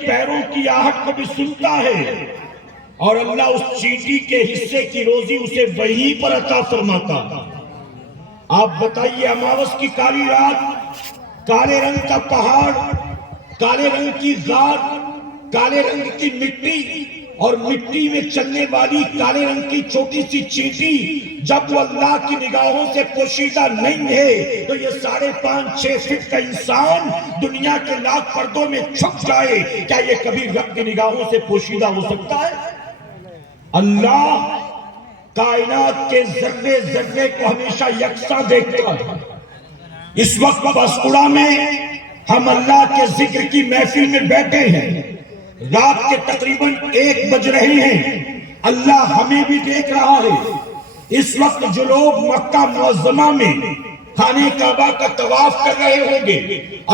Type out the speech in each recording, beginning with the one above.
پیروں کی آہٹ کو بھی سنتا ہے، اور اللہ اس چیٹی کے حصے کی روزی اسے وہیں پر عطا فرماتا۔ آپ بتائیے، اماوس کی کالی رات، کالے رنگ کا پہاڑ، کالے رنگ کی غار، کالے رنگ کی مٹی، اور مٹی میں چلنے والی کالے رنگ کی چھوٹی سی چیٹی، جب وہ اللہ کی نگاہوں سے پوشیدہ نہیں ہے تو یہ 5.5-6 فٹ کا انسان دنیا کے لاکھ پردوں میں چھپ جائے، کیا یہ کبھی رب کی نگاہوں سے پوشیدہ ہو سکتا ہے؟ اللہ کائنات کے ذرے ذرے کو ہمیشہ یکساں دیکھتا ہے۔ اس وقت بسکڑا میں ہم اللہ کے ذکر کی محفل میں بیٹھے ہیں، رات کے تقریباً 1 بج رہے ہیں، اللہ ہمیں بھی دیکھ رہا ہے۔ اس وقت جو لوگ مکہ معظمہ میں خانہ کعبہ کا طواف کر رہے ہوں گے،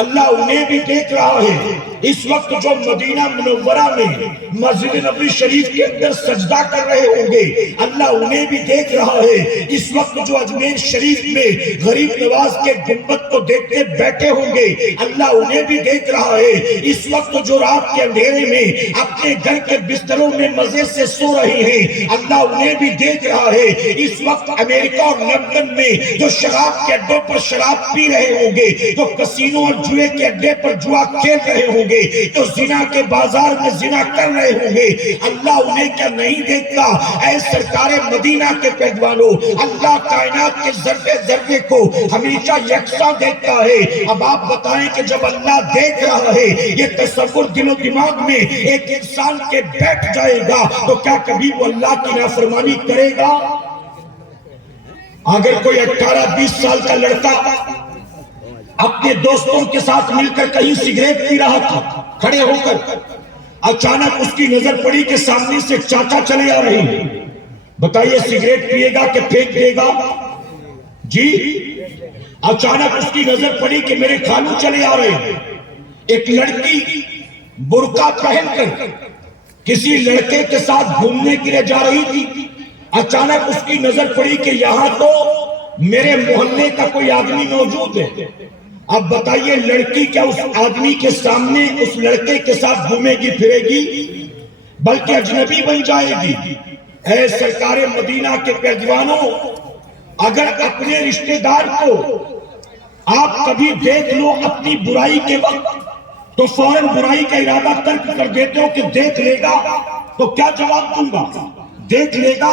اللہ انہیں بھی دیکھ رہا ہے۔ اس وقت جو مدینہ منورہ میں مسجد نبوی شریف کے اندر سجدہ کر رہے ہوں گے، اللہ انہیں بھی دیکھ رہا ہے۔ اس وقت جو اجمیر شریف میں غریب نواز کے گنبد کو دیکھتے بیٹھے ہوں گے، اللہ انہیں بھی دیکھ رہا ہے۔ اس وقت جو رات کے اندھیرے میں اپنے گھر کے بستروں میں مزے سے سو رہے ہیں، اللہ انہیں بھی دیکھ رہا ہے۔ اس وقت امریکہ اور لندن میں جو شراب کے اڈوں پر شراب پی رہے ہوں گے، جو کسینوں اور جوئے کے اڈے پر جوا کھیل رہے ہوں گے، جو زنا کے بازار میں زنا کر رہے ہوں گے، اللہ انہیں کیا نہیں دیکھتا؟ اے سرکار مدینہ کے پہلوانوں، اللہ کائنات کے ذرے ذرے کو ہمیشہ یکساں دیکھتا ہے۔ اب آپ بتائیں کہ جب اللہ دیکھ رہا ہے، یہ تصور دل و دماغ میں ایک انسان کے بیٹھ جائے گا تو کیا کبھی وہ اللہ کی نافرمانی کرے گا؟ اگر کوئی 18-20 سال کا لڑکا اپنے دوستوں کے ساتھ مل کر کہیں سگریٹ پی رہا تھا، کھڑے ہو کر اچانک اس کی نظر پڑی کہ سامنے سے چاچا چلے آ رہے ہیں، بتائیے سگریٹ پیے گا کہ پھینک دے گا؟ جی، اچانک اس کی نظر پڑی کہ میرے خالو چلے آ رہے ہیں۔ ایک لڑکی برقع پہن کر کسی لڑکے کے ساتھ گھومنے کے لیے جا رہی تھی، اچانک اس کی نظر پڑی کہ یہاں تو میرے محلے کا کوئی آدمی موجود ہے۔ اب بتائیے لڑکی کیا اس آدمی کے سامنے اس لڑکے کے ساتھ گھومے گی پھرے گی، بلکہ اجنبی بن جائے گی؟ اے سرکار مدینہ کے پہلوانوں، اگر اپنے رشتہ دار کو آپ کبھی دیکھ لو اپنی برائی کے وقت تو فوراً برائی کا ارادہ ترک کر دیتے ہو کہ دیکھ لے گا تو کیا جواب دوں گا؟ دیکھ لے گا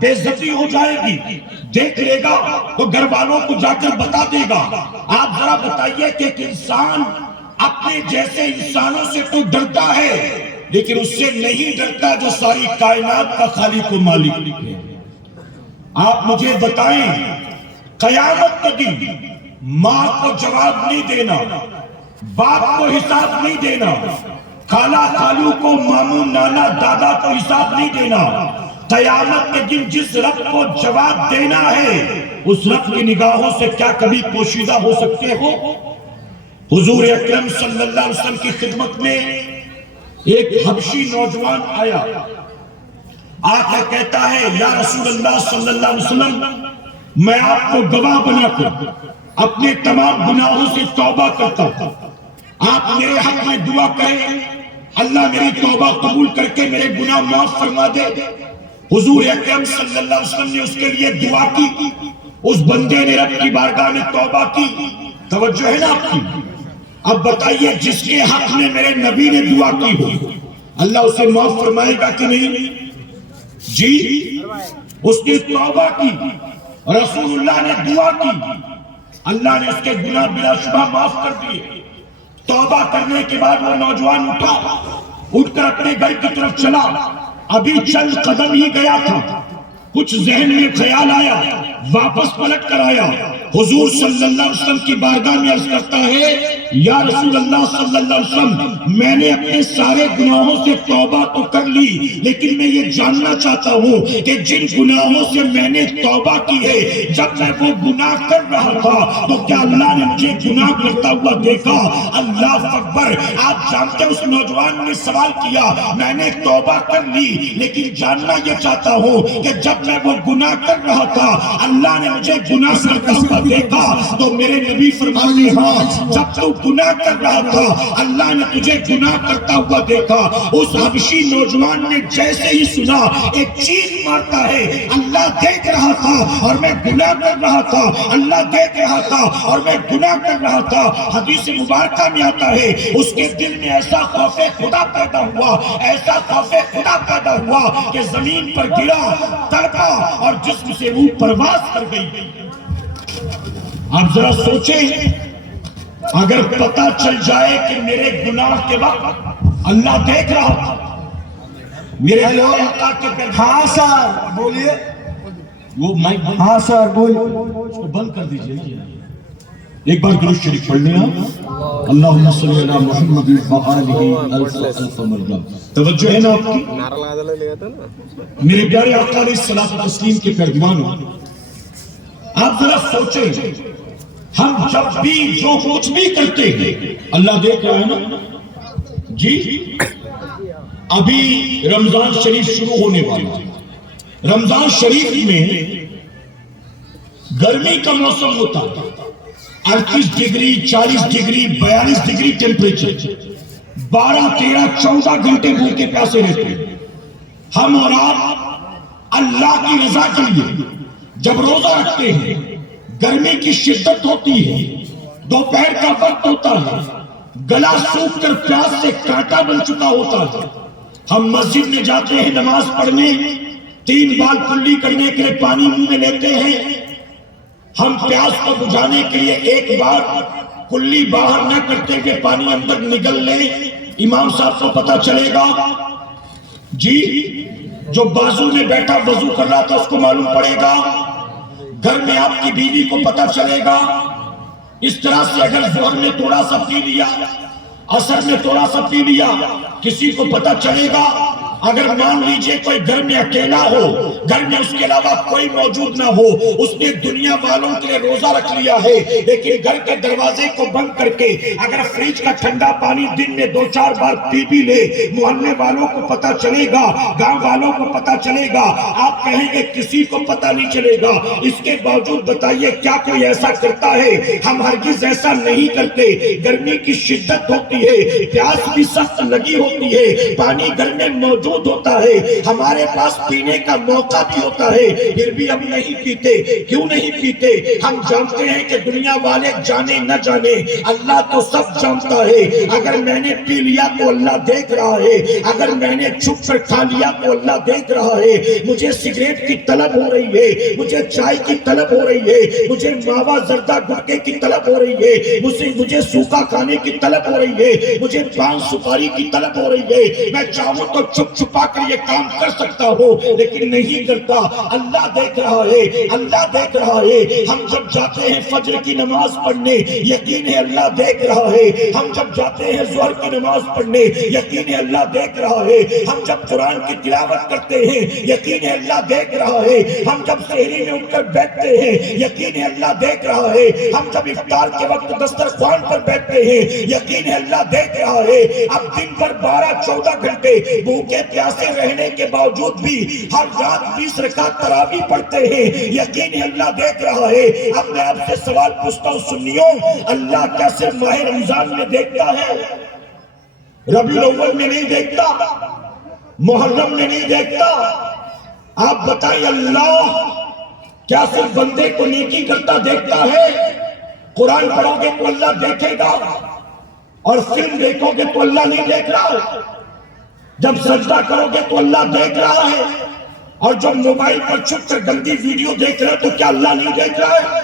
بے عزتی ہو جائے گی، دیکھ لے گا تو گھر والوں کو جا کر بتا دے گا۔ آپ ذرا بتائیے کہ ایک انسان اپنے جیسے انسانوں سے تو ڈرتا ہے، لیکن اس سے نہیں ڈرتا جو ساری کائنات کا خالق و مالک ہے۔ آپ مجھے بتائیں، قیامت کا دن ماں کو جواب نہیں دینا، باپ کو حساب نہیں دینا، خالہ خالو کو، ماموں نانا دادا کو حساب نہیں دینا۔ قیامت کے دن جس رب کو جواب دینا ہے، اس رب کی نگاہوں سے کیا کبھی پوشیدہ ہو سکتے ہو؟ حضور اکرم صلی اللہ علیہ وسلم کی خدمت میں ایک حبشی نوجوان آیا، آ کر کہتا ہے یا رسول اللہ صلی اللہ علیہ وسلم، میں آپ کو گواہ بنا کر اپنے تمام گناہوں سے توبہ کرتا ہوں، آپ میرے حق میں دعا کریں، اللہ میری توبہ قبول کر کے میرے گناہ معاف فرما دے۔ حضور اکرم صلی اللہ علیہ وسلم نے اس کے لیے دعا کی، اس بندے نے رب کی بارگاہ میں توبہ کی۔ توجہ ہے نا آپ کی؟ اب بتائیے جس کے حق میں میرے نبی نے دعا کی ہو، اللہ اسے معاف فرمائے گا کہ نہیں؟ جی، اس نے توبہ کی، رسول اللہ نے دعا کی، اللہ نے اس کے گناہ بلا شبہ معاف کر دیے۔ توبہ کرنے کے بعد وہ نوجوان اٹھ کر اپنے گھر کی طرف چلا، ابھی چند قدم ہی گیا تھا، کچھ ذہن میں خیال آیا، واپس پلٹ کر آیا، حضور صلی اللہ علیہ وسلم کی بارگاہ میں عرض کرتا ہے یا رسول اللہ صلی اللہ علیہ وسلم، میں نے اپنے سارے گناہوں سے توبہ تو کر لی، لیکن میں یہ جاننا چاہتا ہوں کہ جن گناہوں سے میں نے توبہ کی ہے، جب میں وہ گناہ کر رہا تھا تو کیا اللہ نے مجھے گناہ کرتا ہوا دیکھا؟ اللہ اکبر! آپ جانتے اس نوجوان نے سوال کیا، میں نے توبہ کر لی لیکن جاننا یہ چاہتا ہوں کہ جب میں وہ گناہ کر رہا تھا اللہ نے مجھے گناہ کرتا ہوا دیکھا؟ تو میرے نبی فرماتے ہیں ہاں، جب تو گناہ کر رہا تھا، اللہ نے تجھے گناہ کرتا ہوا دیکھا۔ اس حبشی نوجوان نے جیسے ہی سنا ایک چیخ مارتا ہے، اللہ دیکھ رہا تھا اور میں گناہ کر رہا تھا، اللہ دیکھ رہا تھا اور میں گناہ کر رہا تھا۔ حدیث مبارکہ میں آتا ہے اس کے دل میں ایسا خوف خدا پیدا ہوا، ایسا خوف خدا پیدا ہوا کہ زمین پر گرا، تڑپا اور جسم سے روح پرواز کر گئی۔ آپ ذرا سوچیں، اگر پتا چل جائے کہ میرے گناہ کے وقت اللہ دیکھ رہا تھا، میرے آقا کے ہاں سر بولیے، وہ مائک ہاں سر بولیے، اس کو بند کر دیجئے۔ ایک بار درود شریف پڑھ لیں آپ، اللہم صلی علی محمد وآلہ الف الف مرہ۔ توجہ ہے نا آپ کی؟ میرے پیارے آقا علیہ الصلوۃ والتسلیم کے پیروانوں، آپ ذرا سوچیں، ہم جب بھی جو کچھ بھی کرتے ہیں اللہ دیکھ رہا ہے نا جی۔ ابھی رمضان شریف شروع ہونے والا ہے، رمضان شریف میں گرمی کا موسم ہوتا ہے، 38 ڈگری 40 ڈگری 42 ڈگری ٹیمپریچر، 12 13 14 گھنٹے بھوکے پیاسے رہتے ہیں۔ ہم اور آپ اللہ کی رضا کے لیے جب روزہ رکھتے ہیں، گرمی کی شدت ہوتی ہے، دوپہر کا وقت ہوتا ہے، گلا سوکھ کر پیاس سے کانٹا بن چکا ہوتا ہے، ہم مسجد میں جاتے ہیں نماز پڑھنے، 3 بال کلی کرنے کے لیے پانی منہ میں لیتے ہیں، ہم پیاس کو بجھانے کے لیے ایک بار کلی باہر نہ کرتے ہوئے پانی اندر نگل لیں، امام صاحب کو پتا چلے گا جی؟ جو بازو میں بیٹھا وضو کر رہا تھا اس کو معلوم پڑے گا، گھر میں آپ کی بیوی کو پتا چلے گا۔ اس طرح سے اگر ظہر میں تھوڑا سا پی لیا، عصر میں تھوڑا سا پی لیا، کسی کو پتا چلے گا۔ اگر مان لیجئے کوئی گھر میں اکیلا ہو، گھر میں اس کے علاوہ کوئی موجود نہ ہو، اس نے دنیا والوں کے لیے روزہ رکھ لیا ہے، لیکن گھر کے دروازے کو بند کر کے اگر فریج کا ٹھنڈا پانی دن میں 2-4 بار پی بھی لے، محلے والوں کو پتا چلے گا، گاؤں والوں کو پتا چلے گا، آپ کہیں گے کسی کو پتا نہیں چلے گا۔ اس کے باوجود بتائیے کیا کوئی ایسا کرتا ہے؟ ہم ہرگز ایسا نہیں کرتے۔ گرمی کی شدت ہوتی ہے، پیاس بھی سخت لگی ہوتی ہے، پانی گھر میں موجود ہوتا ہے، ہمارے پاس پینے کا موقع بھی ہوتا ہے، پھر بھی ہم نہیں پیتے۔ کیوں نہیں پیتے؟ ہم جانتے ہیں کہ دنیا والے جانے نہ جانے، اللہ تو سب جانتا ہے۔ اگر میں نے پی لیا تو اللہ دیکھ رہا ہے، اگر میں نے چھپ کر کھا لیا تو اللہ دیکھ رہا ہے۔ مجھے سگریٹ کی طلب ہو رہی ہے، مجھے چائے کی طلب ہو رہی ہے، مجھے ماوا زردہ گٹکے کی طلب ہو رہی ہے، مجھے سوکھا کھانے کی طلب ہو رہی ہے، مجھے پان سپاری کی طلب ہو رہی ہے۔ میں چاہوں تو چھپ چھپا کر یہ کام کر سکتا ہوں، لیکن نہیں کرتا۔ اللہ دیکھ رہا ہے، اللہ دیکھ رہا ہے۔ ہم جب جاتے ہیں فجر کی نماز پڑھنے، یقین ہے اللہ دیکھ رہا ہے۔ ہم جب جاتے ہیں ظہر کی نماز پڑھنے، یقین ہے اللہ دیکھ رہا ہے۔ ہم جب قرآن کی تلاوت کرتے ہیں، یقین ہے اللہ دیکھ رہا ہے۔ ہم جب سحری میں اٹھ کر بیٹھتے ہیں، یقین ہے اللہ دیکھ رہا ہے۔ ہم جب افطار کے وقت دسترخوان پر بیٹھتے ہیں، یقین ہے اللہ دیکھ رہا ہے۔ اب دن بھر 12-14 گھنٹے بھوکے پیاسے رہنے کے باوجود بھی ہر رات 20 رکعت تراویح پڑھتے ہیں، یقین ہے اللہ دیکھ رہا ہے۔ اب میں آپ سے سوال پوچھتا ہوں سنیوں، اللہ کیا صرف ماہ رمضان میں دیکھتا ہے؟ ربیع الاول میں نہیں دیکھتا؟ محرم میں نہیں دیکھتا؟ آپ بتائیں اللہ کیا صرف بندے کو نیکی کرتا دیکھتا ہے؟ قرآن پڑھو گے تو اللہ دیکھے گا، اور فلم دیکھو گے تو اللہ نہیں دیکھ رہا؟ جب سجدہ کرو گے تو اللہ دیکھ رہا ہے، اور جب موبائل پر چھپ کر گندی ویڈیو دیکھ رہے تو کیا اللہ نہیں دیکھ رہا ہے؟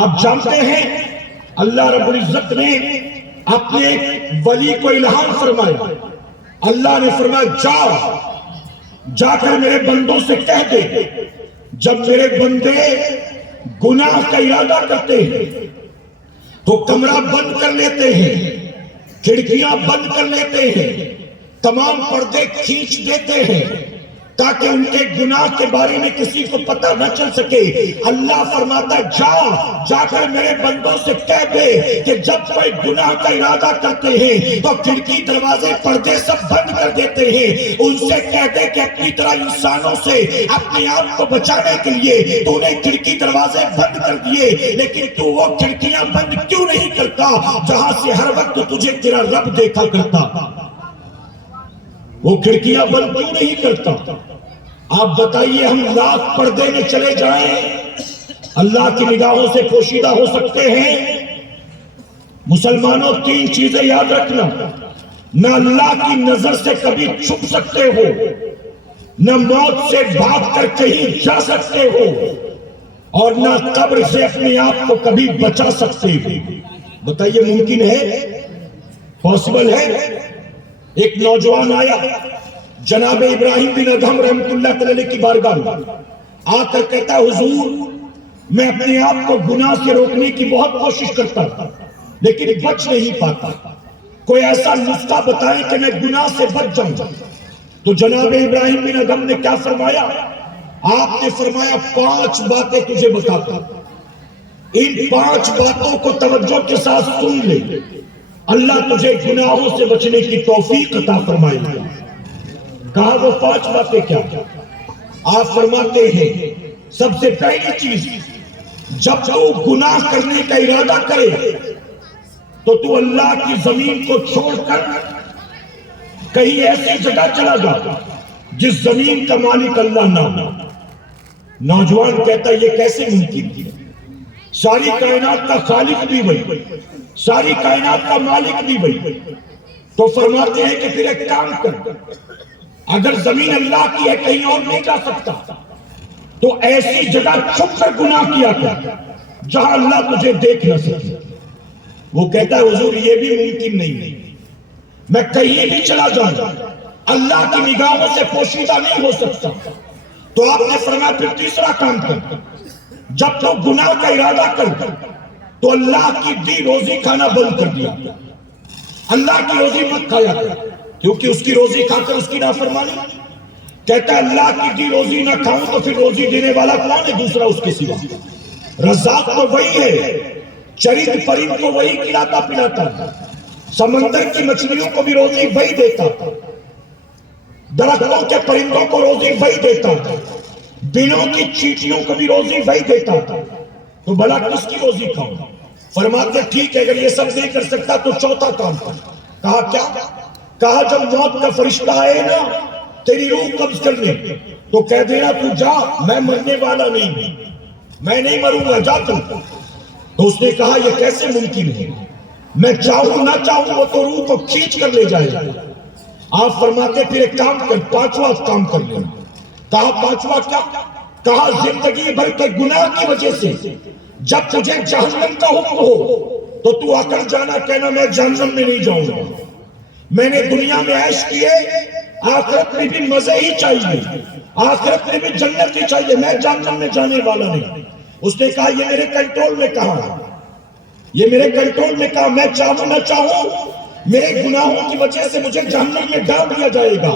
آپ جانتے ہیں اللہ رب العزت نے اپنے ولی کو الہام فرمایا۔ اللہ نے فرمایا جا کر میرے بندوں سے کہہ دے، جب میرے بندے گناہ کا ارادہ کرتے ہیں تو کمرہ بند کر لیتے ہیں، کھڑکیاں بند کر لیتے ہیں، تمام پردے کھینچ دیتے ہیں، تاکہ ان کے گناہ کے بارے میں کسی کو پتہ نہ چل سکے۔ اللہ فرماتا ہے جا کر میرے بندوں سے کہہ دے کہ جب کوئی گناہ کا ارادہ کرتے ہیں تو کھڑکی دروازے پردے سب بند کر دیتے ہیں۔ ان سے کہہ دے کہ اپنی طرح انسانوں سے اپنے آپ کو بچانے کے لیے تو نے کھڑکی دروازے بند کر دیے، لیکن تو وہ کھڑکیاں بند کیوں نہیں کرتا جہاں سے ہر وقت تجھے تیرا رب دیکھا کرتا؟ وہ کھڑکیاں بند کیوں نہیں کرتا؟ آپ بتائیے، ہم لاکھ پردے میں چلے جائیں اللہ کی نگاہوں سے پوشیدہ ہو سکتے ہیں؟ مسلمانوں، 3 چیزیں یاد رکھنا: نہ اللہ کی نظر سے کبھی چھپ سکتے ہو، نہ موت سے بھاگ کر کہیں جا سکتے ہو، اور نہ قبر سے اپنے آپ کو کبھی بچا سکتے ہو۔ بتائیے، ممکن ہے؟ پاسبل ہے؟ ایک نوجوان آیا جناب ابراہیم بن ادہم رحمت اللہ تعالی کی بارگاہ میں، آ کر کہتا، حضور میں اپنے آپ کو گناہ سے روکنے کی بہت کوشش کرتا تھا لیکن بچ نہیں پاتا، کوئی ایسا نسخہ بتائیں کہ میں گناہ سے بچ جاؤں۔ تو جناب ابراہیم بن ادہم نے کیا فرمایا؟ آپ نے فرمایا 5 باتیں تجھے بتاتا ہوں، ان 5 باتوں کو توجہ کے ساتھ سن لے، اللہ تجھے گناہوں سے بچنے کی توفیق عطا فرمائے گا۔ کہا وہ 5 باتیں کیا؟ آپ فرماتے ہیں سب سے پہلی چیز، جب تو گناہ کرنے کا ارادہ کرے تو اللہ کی زمین کو چھوڑ کر کہیں ایسی جگہ چلا جا جس زمین کا مالک اللہ نہ ہو۔ نوجوان کہتا یہ کیسے ممکن ہے؟ ساری کائنات کا خالق بھی وہی، ساری کائنات کا مالک بھی وہی۔ تو فرماتے ہیں کہ پھر ایک کام کر، اگر زمین اللہ کی ہے کہیں اور نہیں جا سکتا تو ایسی جگہ چھپ کر گناہ کیا کر جہاں اللہ تجھے دیکھ نہ سکے۔ وہ کہتا ہے حضور یہ بھی ممکن نہیں ہے، میں کہیں بھی چلا جاؤں اللہ کی نگاہوں سے پوشیدہ نہیں ہو سکتا۔ تو آپ نے فرمایا پھر تیسرا کام کر، جب تو گناہ کا ارادہ کر تو اللہ کی دی روزی کھانا بند کر دیا، اللہ کی روزی مت کھایا کر، کیونکہ اس کی روزی کھا کر اس کی نافرمانی۔ کہتا ہے اللہ کی دی روزی نہ کھاؤں تو پھر روزی دینے والا کون ہے دوسرا اس کے سوا؟ رزاق تو وہی ہے، چرند پرند کو وہی کھلاتا پلاتا ہے، سمندر کی مچھلیوں کو بھی روزی وہی دیتا، درختوں کے پرندوں کو روزی وہی دیتا، بلوں کی چیٹیوں کو بھی روزی وہی دیتا، تو بھلا کس کی روزی کھاؤں؟ فرماتے ٹھیک ہے، اگر یہ سب نہیں کر سکتا تو چوتھا کام کر۔ کہا کیا؟ کہا جب موت کا فرشتہ آئے نا تیری روح قبض کرنے تو کہہ دینا تو جا، میں مرنے والا نہیں ہوں، میں نہیں مروں گا، جا تم۔ تو اس نے کہا یہ کیسے ممکن ہے؟ میں چاہوں نہ چاہوں وہ تو روح کو کھینچ کر لے جائے گا۔ آپ فرماتے پھر ایک کام کر، 5واں کام کر لینا۔ کہا 5واں کیا؟ کہا زندگی بھر کے گناہ کی وجہ سے جب تجھے جہنم کا حکم ہو تو آ کر جانا، کہنا میں جہنم میں نہیں جاؤں گا، میں نے دنیا میں عیش کیے، آخرت میں بھی مزے ہی چاہیے، آخرت میں بھی جنت ہی چاہیے، میں جہنم میں جانے والا نہیں۔ اس نے کہا یہ میرے کنٹرول میں کہا، یہ میرے کنٹرول میں کہا، میں چاہوں نہ چاہوں میرے گناہوں کی وجہ سے مجھے جہنم میں ڈال دیا جائے گا۔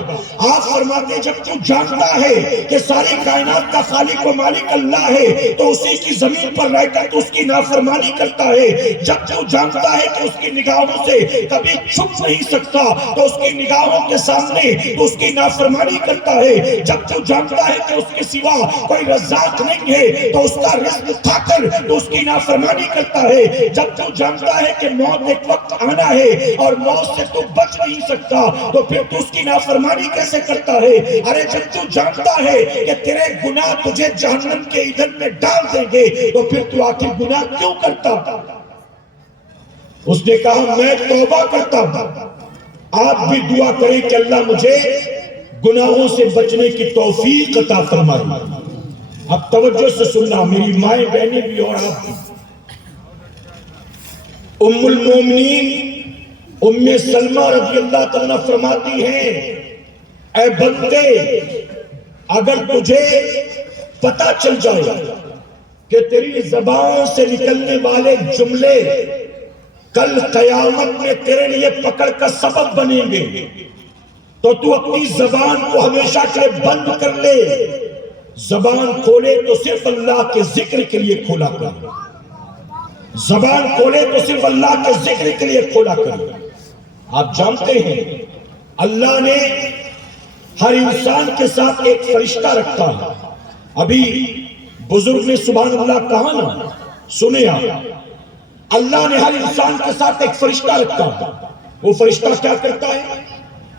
آپ فرماتے جب تو جانتا ہے کہ ساری کائنات کا خالق و مالک اللہ ہے تو اسی کی زمین پر رہ کر تو اس کی نافرمانی کرتا ہے، جب تو جانتا ہے کہ اس کی نگاہوں سے کبھی چھپ نہیں سکتا تو اس کی نگاہوں کے سامنے تو اس کی نافرمانی کرتا ہے، جب تو جانتا ہے کہ اس کے سوا کوئی رزاق نہیں ہے تو اس کا رزق کھا کر تو اس کی نافرمانی کرتا ہے، جب تو جانتا ہے کہ موت ایک وقت آنا ہے اور موت سے تو بچ نہیں سکتا تو پھر تو اس کی نافرمانی کیسے کرتا ہے؟ ارے جب تو جانتا ہے کہ تیرے گناہ تجھے جہنم کے ایندھن میں ڈال دیں گے تو پھر تو آخر گناہ کیوں کرتا؟ اس نے کہا میں توبہ کرتا ہوں، آپ بھی دعا کریں کہ اللہ مجھے گناہوں سے بچنے کی توفیق عطا فرمائے۔ اب توجہ سے سننا میری مائیں بہنیں بھی اور آپ بھی۔ ام المومنین ام سلمہ رضی اللہ تعالیٰ فرماتی ہیں اے بندے اگر تجھے پتا چل جائے کہ تیری زبان سے نکلنے والے جملے کل قیامت میں تیرے لیے پکڑ کا سبب بنیں گے تو اپنی زبان کو ہمیشہ کے لیے بند کر لے. زبان کھولے تو صرف اللہ کے ذکر کے لیے کھولا کر. زبان کھولے تو صرف اللہ کے ذکر کے لیے کھولا کر. آپ جانتے ہیں اللہ نے ہر انسان کے ساتھ ایک فرشتہ رکھا ہے. ابھی بزرگ نے سبحان اللہ کہا نا, سنے آپ, اللہ نے ہر انسان کے ساتھ ایک فرشتہ رکھا ہے. وہ فرشتہ کیا کرتا ہے؟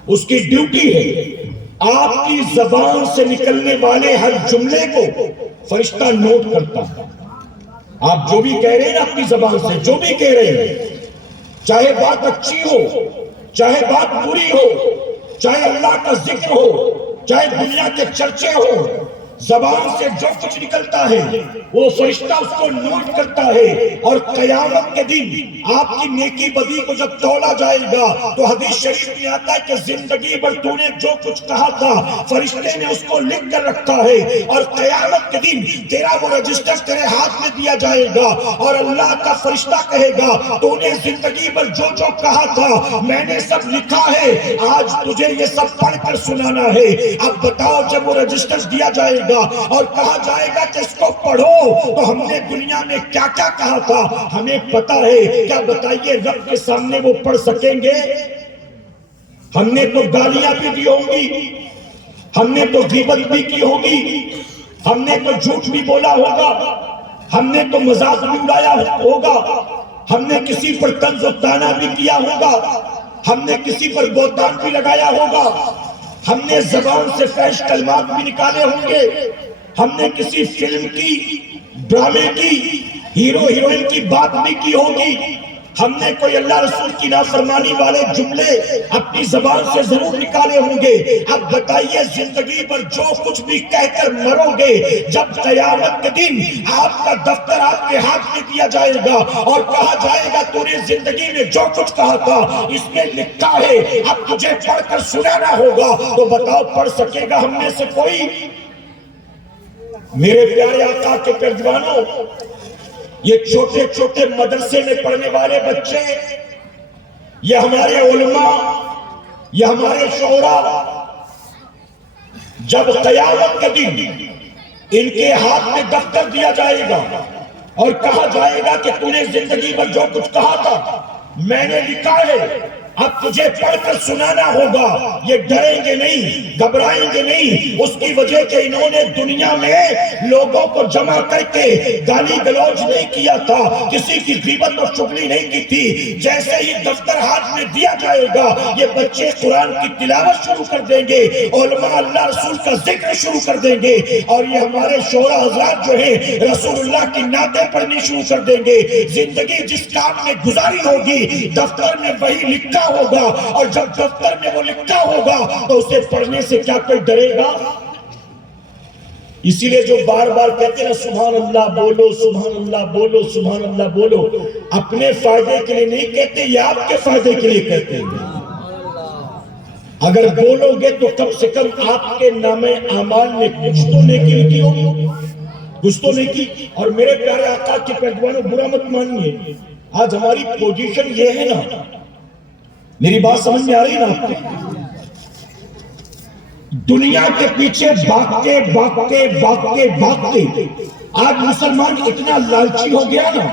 اس کی ڈیوٹی ہے آپ کی زبان سے نکلنے والے ہر جملے کو فرشتہ نوٹ کرتا ہے. آپ جو بھی کہہ رہے ہیں نا اپنی زبان سے, جو بھی کہہ رہے ہیں, چاہے بات اچھی ہو, چاہے بات بری ہو, چاہے اللہ کا ذکر ہو, چاہے دنیا کے چرچے ہو, زبان سے جو کچھ نکلتا ہے وہ فرشتہ اس کو نوٹ کرتا ہے. اور قیامت کے دن آپ کی نیکی بدی کو جب تولا جائے گا تو حدیث شریف میں آتا ہے کہ زندگی بھر تو نے جو کچھ کہا تھا فرشتے نے اس کو لکھ کر رکھا ہے. اور قیامت کے دن تیرا وہ رجسٹر تیرے ہاتھ میں دیا جائے گا اور اللہ کا فرشتہ کہے گا تو نے زندگی بھر جو جو کہا تھا میں نے سب لکھا ہے, آج تجھے یہ سب پڑھ کر سنانا ہے. اب بتاؤ جب وہ رجسٹر دیا جائے گا اور کہا جائے گا کہ اس کو پڑھو تو ہم نے دنیا میں کیا کیا کہا تھا ہمیں پتا ہے. کیا بتائیے رب کے سامنے وہ پڑھ سکیں گے؟ ہم نے تو گالیاں بھی دی ہوں گی, ہم نے تو غیبت بھی کی ہوگی, ہم نے تو جھوٹ بھی بولا ہوگا, ہم نے تو مذاق بھی اڑایا ہوگا, ہم نے کسی پر طنز و طعنہ بھی کیا ہوگا, ہم نے کسی پر بہتان بھی لگایا ہوگا, ہم نے زبان سے فحش کلمات بھی نکالے ہوں گے, ہم نے کسی فلم کی, ڈرامے کی, ہیرو ہیروئن کی بات بھی کی ہوگی, ہم نے کوئی اللہ رسول کی نافرمانی والے جملے اپنی زبان سے ضرور نکالے ہوں گے. اب بتائیے زندگی پر جو کچھ بھی کہہ کر مرو گے, جب قیامت کے دن آپ کا دفتر آپ کے ہاتھ میں دیا جائے گا اور کہا جائے گا تو نے زندگی میں جو کچھ کہا تھا اس میں لکھا ہے, اب تجھے پڑھ کر سنانا ہوگا, تو بتاؤ پڑھ سکے گا ہم میں سے کوئی؟ میرے پیارے آقا کے پیروانوں, یہ چھوٹے چھوٹے مدرسے میں پڑھنے والے بچے, یہ ہمارے علماء, یہ ہمارے شعراء, جب قیامت کے دن ان کے ہاتھ میں دفتر دیا جائے گا اور کہا جائے گا کہ تو نے زندگی میں جو کچھ کہا تھا میں نے لکھا ہے, اب تجھے پڑھ کر سنانا ہوگا, یہ ڈریں گے نہیں, گھبرائیں گے نہیں. اس کی وجہ کہ انہوں نے دنیا میں لوگوں کو جمع کر کے گالی گلوچ نہیں کیا تھا, کسی کی غیبت اور چغلی نہیں کی تھی. جیسے ہی دفتر ہاتھ میں دیا جائے گا یہ بچے قرآن کی تلاوت شروع کر دیں گے, علماء اللہ رسول کا ذکر شروع کر دیں گے, اور یہ ہمارے شعراء حضرات جو ہیں رسول اللہ کی نعتیں پڑھنی شروع کر دیں گے. زندگی جس کام میں گزاری ہوگی دفتر میں وہی لکھا ہوگا, اور جب دفتر میں وہ لکھا ہوگا تو اسے پڑھنے سے کیا کوئی ڈرے گا؟ اسی لیے جو بار بار کہتے ہیں سبحان اللہ بولو, سبحان اللہ بولو, سبحان اللہ بولو, اپنے فائدے کے لیے نہیں کہتے, یہ آپ کے فائدے کے لیے کہتے ہیں. اگر بولو گے تو کم سے کم آپ کے نام اعمال میں کچھ تو نیکی لکھی ہوگی, کچھ تو نیکی. اور میرے پیارے آقا کے پیروانوں برا مت مانیے, آج ہماری پوزیشن یہ ہے نا, میری بات سمجھ میں آ رہی نا آپ کو, دنیا کے پیچھے بھاگتے بھاگتے بھاگتے بھاگتے آج مسلمان اتنا لالچی ہو گیا نا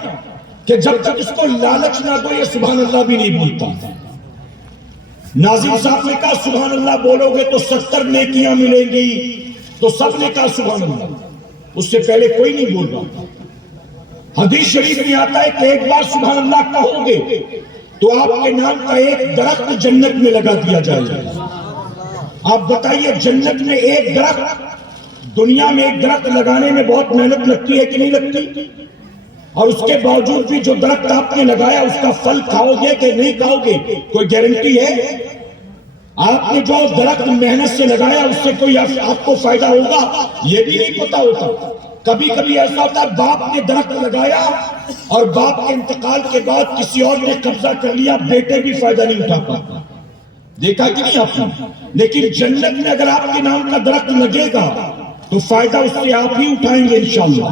کہ جب تک اس کو لالچ نہ دو یہ سبحان اللہ بھی نہیں بولتا. ناظم صاحب نے کہا سبحان اللہ بولو گے تو 70 نیکیاں ملیں گی, تو سب نے کہا سبحان اللہ, اس سے پہلے کوئی نہیں بول رہا. حدیث شریف میں آتا ہے کہ ایک بار سبحان اللہ کہو گے تو آپ کے نام کا ایک درخت جنت میں لگا دیا جائے گا. آپ بتائیے جنت میں ایک درخت, دنیا میں ایک درخت لگانے میں بہت محنت لگتی ہے کہ نہیں لگتی؟ اور اس کے باوجود بھی جو درخت آپ نے لگایا اس کا پھل کھاؤ گے کہ نہیں کھاؤ گے کوئی گارنٹی ہے؟ آپ نے جو درخت محنت سے لگایا اس سے کوئی آپ کو فائدہ ہوگا یہ بھی نہیں پتا ہوتا. کبھی کبھی ایسا ہوتا ہے باپ نے درخت لگایا اور باپ کے انتقال کے بعد کسی اور نے قبضہ کر لیا, بیٹے بھی فائدہ نہیں اٹھا پاتا. دیکھا کہ نہیں آپ نے؟ لیکن جنت میں اگر آپ کے نام کا درخت لگے گا تو فائدہ اس سے آپ ہی اٹھائیں گے انشاءاللہ.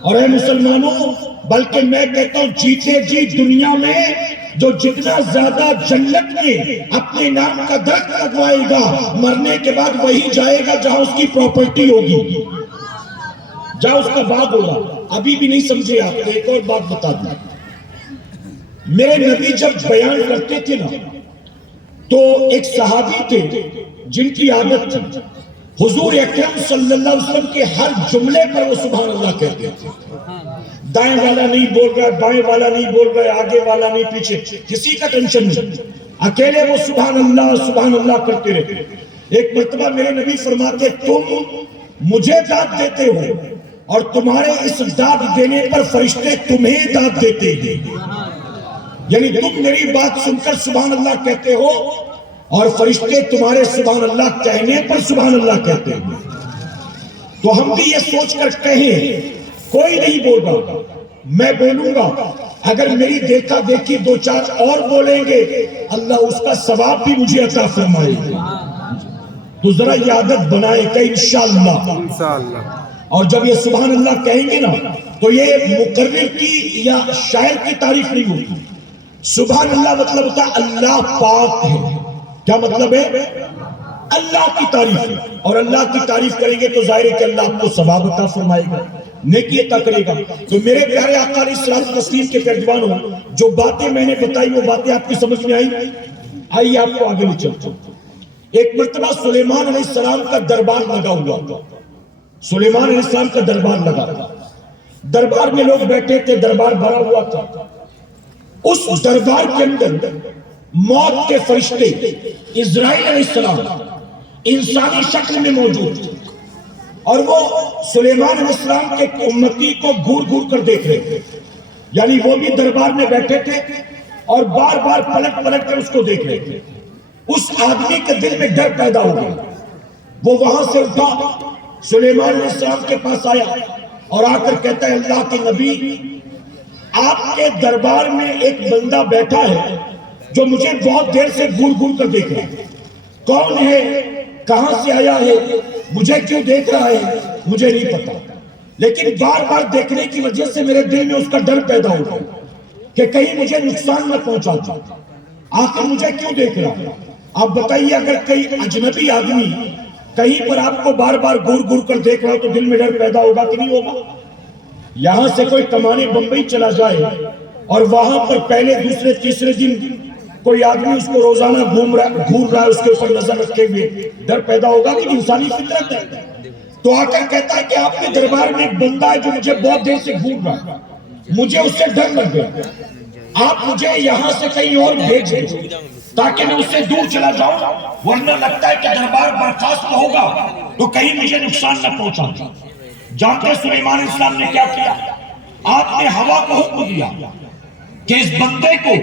اور اے مسلمانوں, بلکہ میں کہتا ہوں جیتے جی دنیا میں جو جتنا زیادہ جنت میں اپنے نام کا درخت لگوائے گا مرنے کے بعد وہی جائے گا جہاں اس کی پراپرٹی ہوگی، جہاں اس کا باغ ہوگا۔ ابھی بھی نہیں سمجھے آپ، ایک اور بات بتا دوں، میرے نبی جب بیان کرتے تھے نا تو ایک صحابی تھے جن کی عادت تھی حضور اکرم صلی اللہ علیہ وسلم کے ہر جملے پر وہ سبحان اللہ کہتے تھے۔ دائیں والا نہیں بول رہا، بائیں والا نہیں بول رہا، آگے والا نہیں، پیچھے کسی کا ٹینشن نہیں، اکیلے وہ سبحان اللہ کرتے رہتے۔ ایک مرتبہ میرے نبی فرماتے تم مجھے داد دیتے ہو اور تمہارے اس داد دینے پر فرشتے تمہیں داد دیتے ہیں، یعنی تم میری بات سن کر سبحان اللہ کہتے ہو اور فرشتے تمہارے سبحان اللہ کہنے پر سبحان اللہ کہتے ہیں۔ تو ہم بھی یہ سوچ کر کہیں کوئی نہیں بول رہا، میں بولوں گا، اگر میری دیکھا دیکھی دو چار اور بولیں گے اللہ اس کا ثواب بھی مجھے عطا فرمائے گا۔ تو ذرا یہ عادت بنائے کہ انشاءاللہ، اور جب یہ سبحان اللہ کہیں گے نا تو یہ مقرر کی یا شاعر کی تعریف نہیں ہوتی۔ سبحان اللہ مطلب ہوتا ہے اللہ پاک ہے۔ کیا مطلب ہے؟ اللہ کی تعریف ہے، اور اللہ کی تعریف کریں گے تو ظاہر ہے کہ اللہ آپ کو ثواب عطا فرمائے گا، نیکی عطا کرے گا۔ تو میرے پیارے آقا علیہ الصلوۃ والتسلیم کے پیروانوں، جو باتیں میں نے بتائی وہ باتیں آپ کی سمجھ میں آئی آپ کو آگے لے چلتا ہوں۔ ایک مرتبہ سلیمان علیہ السلام کا دربار لگا ہوا تھا، سلیمان علیہ السلام کا دربار لگا تھا، دربار میں لوگ بیٹھے تھے، دربار بھرا ہوا تھا۔ اس دربار کے اندر موت کے فرشتے اسرائیل علیہ السلام انسانی شکل میں موجود تھے، اور وہ سلیمان علیہ السلام کے امتی کو گھور گھور کر دیکھ رہے تھے، یعنی وہ بھی دربار میں بیٹھے تھے اور بار بار پلٹ پلٹ کر اس کو دیکھ رہے تھے۔ اس آدمی کے دل میں ڈر پیدا ہو گیا، وہ وہاں سے اٹھا سلیمان علیہ السلام کے پاس آیا اور آ کر کہتا ہے اللہ کے نبی آپ کے دربار میں ایک بندہ بیٹھا ہے جو مجھے بہت دیر سے گھور گھور کر دیکھ رہا ہے، کون ہے، کہاں سے آیا ہے، مجھے کیوں دیکھ رہا ہے مجھے نہیں پتا، لیکن بار بار دیکھنے کی وجہ سے میرے دل میں اس کا ڈر پیدا ہو گیا کہ کہیں مجھے نقصان نہ پہنچا دے، آخر مجھے کیوں دیکھ رہا ہے۔ آپ بتائیے اگر کوئی اجنبی آدمی کہیں پر آپ کو بار بار گھور گھور کر دیکھ رہا ہو تو دل میں ڈر پیدا ہوگا کہ نہیں ہوگا؟ یہاں سے کوئی کمانے بمبئی چلا جائے اور وہاں پر پہلے دوسرے تیسرے دن کوئی آدمی اس کو روزانہ گھور رہا ہے، اس کے اوپر نظر رکھے ہوئے، ڈر پیدا ہوگا کہ انسانی فطرت ہے۔ تو آ کر کہتا ہے کہ آپ کے دربار میں ایک بندہ ہے جو مجھے بہت دیر سے گھور رہا ہے، مجھے اس سے ڈر لگ گیا، آپ مجھے یہاں سے کہیں اور بھیج دیں تاکہ میں اس سے دور چلا جاؤں، ورنہ لگتا ہے کہ دربار برخاست ہوگا تو کہیں مجھے نقصان نہ پہنچا دے۔ جانتے سلیمان علیہ السلام نے کیا کیا؟ آپ نے ہوا کو حکم دیا کہ اس بندے کو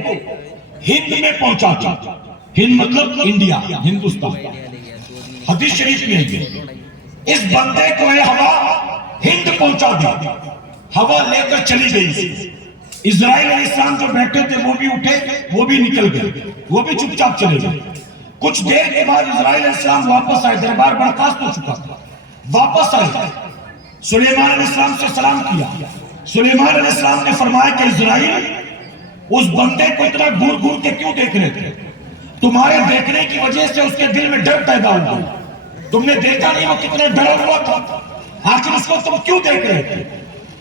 ہند میں پہنچا دیا، ہند مطلب انڈیا، ہندوستان، حدیث شریف میں ہے، اس بندے کو یہ ہوا ہند پہنچا دیا۔ ہوا لے کر چلی گئی، اسرائیل علیہ السلام جو بیٹھے تھے وہ بھی اٹھے، وہ بھی نکل گئے، وہ بھی چپ چاپ چلے گئے۔ کچھ دیر کے بعد اسرائیل علیہ السلام واپس آئے، دربار برخاست ہو چکا تھا، واپس آئے، سلیمان علیہ السلام سے سلام کیا۔ سلیمان علیہ السلام نے فرمایا کہ اسرائیل اس بندے کو اتنا گھور گھور کے کیوں دیکھ رہے تھے؟ تمہارے دیکھنے کی وجہ سے اس کے دل میں ڈر پیدا ہوا، تم نے دیکھا نہیں وہ کتنا ڈرا ہوا تھا، آخر اس کو تم کیوں دیکھ رہے تھے؟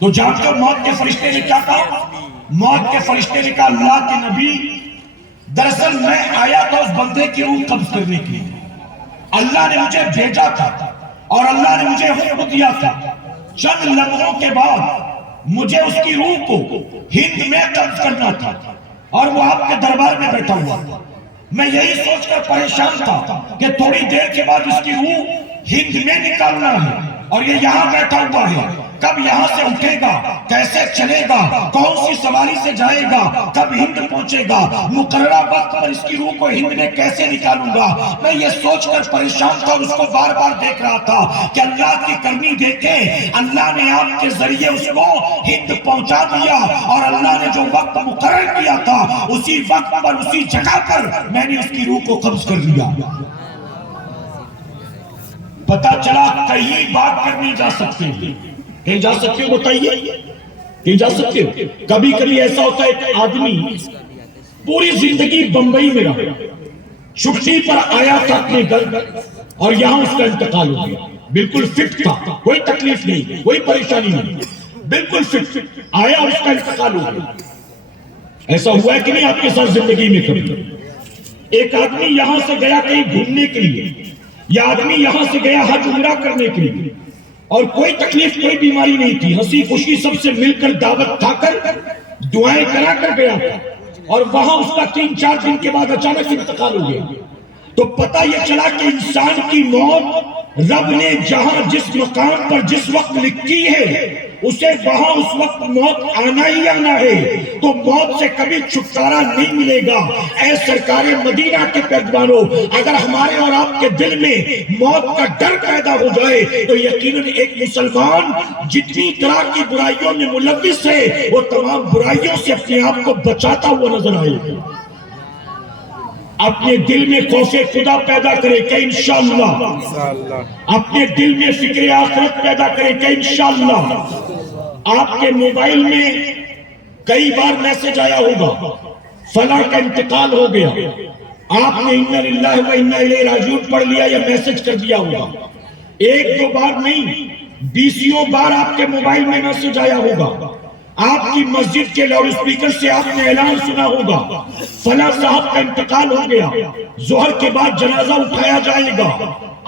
تو جانتے ہو موت کے فرشتے نے کیا کہا؟ موت کے فرشتے نے کہا اللہ کے نبی دراصل میں آیا تھا اس بندے کی روح قبض کرنے کے لیے، اللہ نے مجھے بھیجا تھا اور اللہ نے مجھے حکم دیا تھا چند لمحوں کے بعد مجھے اس کی روح کو ہند میں قبض کرنا تھا، اور وہ آپ کے دربار میں بیٹھا ہوا تھا۔ میں یہی سوچ کر پریشان تھا کہ تھوڑی دیر کے بعد اس کی روح ہند میں نکالنا ہے اور یہ یہاں بیٹھا ہوا ہے، کب یہاں سے اٹھے گا، کیسے چلے گا، کون سی سواری سے جائے گا، کب ہند پہنچے گا، مقررہ وقت پر اس کی روح کو ہند میں کیسے نکالوں گا۔ میں یہ سوچ کر پریشان تھا اور اس کو بار بار دیکھ رہا تھا کہ اللہ کی کرنی دیکھیں، اللہ نے آپ کے ذریعے اس کو ہند پہنچا دیا، اور اللہ نے جو وقت مقرر کیا تھا اسی وقت پر اسی جگہ پر میں نے اس کی روح کو قبض کر لیا۔ پتا چلا کہیں بات کرنے جا سکتے ہیں، کہیں جا سکتے ہو؟ بتائیے کہیں جا سکتے ہو؟ کبھی کبھی ایسا ہوتا ہے کہ آدمی پوری زندگی بمبئی میں رہا، چھٹی پر آیا تھا اپنے گھر اور یہاں اس کا انتقال ہو گیا. بالکل فٹ تھا، کوئی تکلیف نہیں، کوئی پریشانی نہیں، بالکل فٹ آیا اور اس کا انتقال ہو گیا. ایسا ہوا ہے کہ نہیں آپ کے ساتھ زندگی میں کبھی؟ ایک آدمی یہاں سے گیا کہیں گھومنے کے لیے، یا آدمی یہاں سے گیا حج عمرہ کرنے کے لیے، اور کوئی تکلیف کوئی بیماری نہیں تھی، ہنسی خوشی سب سے مل کر دعوت کھا کر دعائیں کرا کر گیا تھا، اور وہاں اس کا 3-4 دن کے بعد اچانک انتقال ہو گیا. تو پتہ یہ چلا کہ انسان کی موت رب نے جہاں جس مقام پر جس وقت لکھی ہے اسے وہاں اس وقت موت آنا ہی آنا ہے. تو موت سے کبھی چھٹکارا نہیں ملے گا. اے سرکار مدینہ کے پیغمبروں، اگر ہمارے اور آپ کے دل میں موت کا ڈر پیدا ہو جائے تو یقیناً ایک مسلمان جتنی طرح کی برائیوں میں ملوث ہے وہ تمام برائیوں سے اپنے آپ کو بچاتا ہوا نظر آئے گا. اپنے دل میں خوف خدا پیدا کرے کہ انشاءاللہ، اپنے دل میں فکر آخرت پیدا کرے کہ انشاءاللہ. آپ کے موبائل میں کئی بار میسج آیا ہوگا فلاں کا انتقال ہو گیا، آپ نے اِنَّا لِلَّهِ وَإِنَّا إِلَيْهِ رَاجِعُونَ پڑھ لیا یا میسج کر دیا ہوگا. 1-2 بار نہیں، 20 بار آپ کے موبائل میں میسج آیا ہوگا. آپ کی مسجد کے لاؤڈ اسپیکر سے آپ نے اعلان سنا ہوگا فلاں صاحب کا انتقال ہو گیا، ظہر کے بعد جنازہ اٹھایا جائے گا،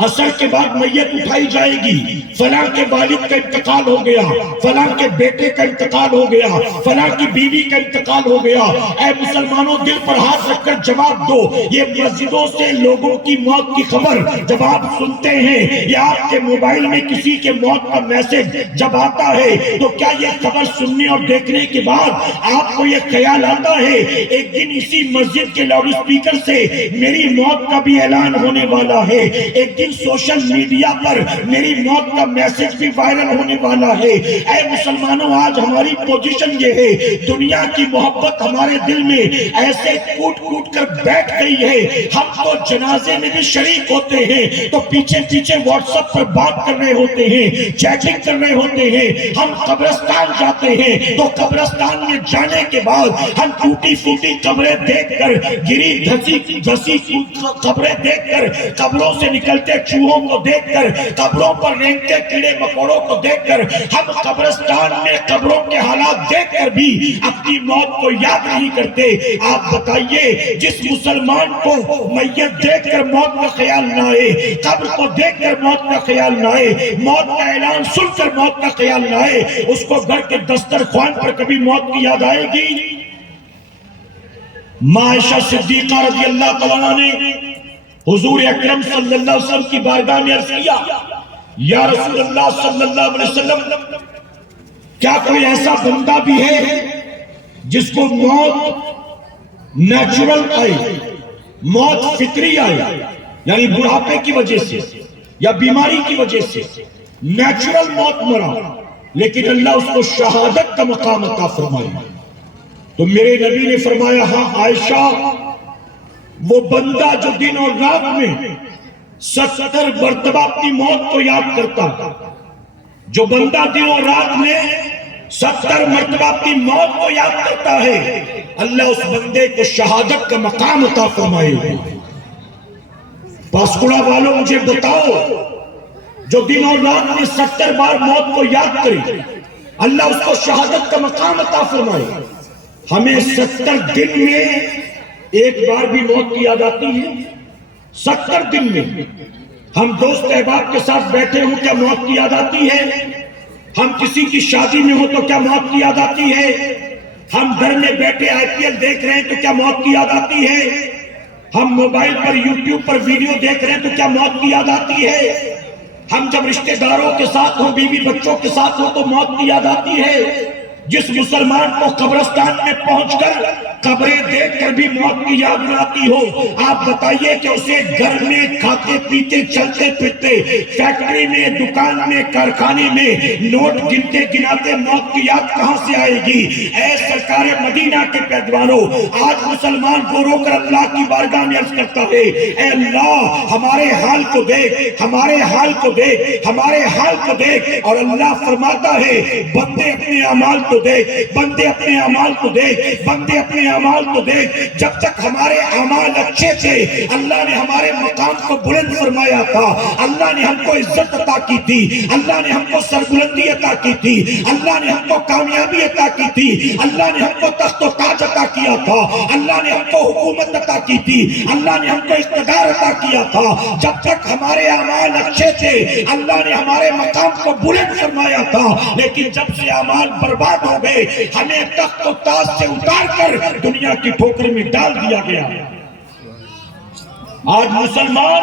عصر کے بعد میت اٹھائی جائے گی، فلاں کے والد کا انتقال ہو گیا، فلاں کے بیٹے کا انتقال ہو گیا، فلاں کی بیوی کا انتقال ہو گیا. اے مسلمانوں، دل پر ہاتھ رکھ کر جواب دو. یہ مسجدوں سے لوگوں کی موت کی خبر جب آپ سنتے ہیں یا آپ کے موبائل میں کسی کے موت کا میسج جب آتا ہے تو کیا یہ خبر سننے اور دیکھنے کے بعد آپ کو یہ خیال آتا ہے ایک دن اسی مسجد کے لاؤڈ اسپیکر سے میری موت کا بھی اعلان ہونے والا ہے، ایک دن سوشل میڈیا پر میری موت کا میسج بھی وائرل ہونے والا ہے؟ اے مسلمانوں، آج ہماری پوزیشن یہ ہے، دنیا کی محبت ہمارے دل میں ایسے کوٹ کوٹ کر بیٹھ گئی ہے، ہم تو جنازے میں بھی شریک ہوتے ہیں تو پیچھے پیچھے واٹس ایپ پر بات کر رہے ہوتے ہیں، چیٹنگ کر رہے ہوتے ہیں. ہم قبرستان جاتے ہیں تو قبرستان میں جانے کے بعد ہم ٹوٹی پھوٹی قبریں دیکھ کر، گری دھسی قبریں دیکھ کر، قبروں سے نکلتے چوہوں کو دیکھ کر، قبروں پر رینگتے کیڑے مکوڑوں کو دیکھ کر، ہم قبرستان میں قبروں کے حالات دیکھ کر بھی اپنی موت کو یاد نہیں کرتے. آپ بتائیے، جس مسلمان کو میت دیکھ کر موت کا خیال نہ آئے، قبر کو دیکھ کر موت کا خیال نہ آئے، موت کا اعلان سن کر موت کا خیال نہ آئے، اس کو گھر کے دسترخوان پر کبھی موت کی یاد آئے گی؟ عائشہ صدیقہ رضی اللہ تعالیٰ نے حضور اکرم صلی اللہ علیہ وسلم کی بارگاہ میں عرض کیا، یا رسول اللہ صلی اللہ علیہ وسلم، کیا کوئی ایسا بندہ بھی ہے جس کو موت نیچرل آئے، موت فطری آئے، یعنی بڑھاپے کی وجہ سے یا بیماری کی وجہ سے نیچرل موت مرا، لیکن اللہ اس کو شہادت کا مقام عطا فرمائے؟ تو میرے نبی نے فرمایا، ہاں عائشہ، وہ بندہ جو دن اور رات میں 70 مرتبہ اپنی موت کو یاد کرتا، جو بندہ دن اور رات میں 70 مرتبہ اپنی موت کو یاد کرتا ہے، اللہ اس بندے کو شہادت کا مقام عطا فرمائے گا. پاسکوڑا والوں مجھے بتاؤ، جو دن اور رات میں 70 بار موت کو یاد کرے، اللہ اس کو شہادت کا مقام عطا فرمائے. ہمیں 70 دن میں ایک بار بھی موت کی یاد آتی ہے؟ 70 دن میں ہم دوست احباب کے ساتھ بیٹھے ہوں، کیا موت کی یاد آتی ہے؟ ہم کسی کی شادی میں ہوں تو کیا موت کی یاد آتی ہے؟ ہم گھر میں بیٹھے IPL دیکھ رہے ہیں تو کیا موت کی یاد آتی ہے؟ ہم موبائل پر YouTube پر ویڈیو دیکھ رہے ہیں تو کیا موت کی یاد آتی ہے؟ ہم جب رشتہ داروں کے ساتھ ہوں، بیوی بچوں کے ساتھ ہوں تو موت کی یاد آتی ہے؟ جس مسلمان کو قبرستان میں پہنچ کر قبریں دیکھ کر بھی موت کی یاد نہ آتی ہو، آپ بتائیے کہ اسے گھر میں کھاتے پیتے چلتے پھرتے، فیکٹری میں، دکان میں، کارخانے میں نوٹ گنتے گناتے موت کی یاد کہاں سے آئے گی؟ اے سرکار مدینہ کے پیدوانوں، آج مسلمان کو رو کر اللہ کی بارگاہ میں عرض کرتا ہے، اے اللہ ہمارے حال کو دیکھ، ہمارے حال کو دیکھ، ہمارے حال کو دیکھ. اور اللہ فرماتا ہے، بندے اپنے اعمال کو دیکھ، بندے اپنے اعمال کو دیکھ، بندے اپنے اعمال تو دیکھ، جب تک ہمارے اعمال اچھے تھے اللہ نے ہمارے مقام کو بلند فرمایا تھا، اللہ نے ہم کو عزت عطا کی تھی، اللہ نے ہم کو سربلندی عطا کی تھی، اللہ نے ہم کو کامیابی عطا کی تھی، اللہ نے ہم کو تخت و تاج عطا کیا تھا، اللہ نے ہم کو حکومت عطا کی تھی، اللہ نے ہم کو اقتدار عطا کیا تھا۔ جب تک ہمارے اعمال اچھے تھے اللہ نے ہمارے مقام کو بلند فرمایا تھا، لیکن جب سے اعمال برباد ہو گئے ہمیں تخت و تاج سے اتار کر دنیا کی ٹھوکر میں ڈال دیا گیا۔ آج مسلمان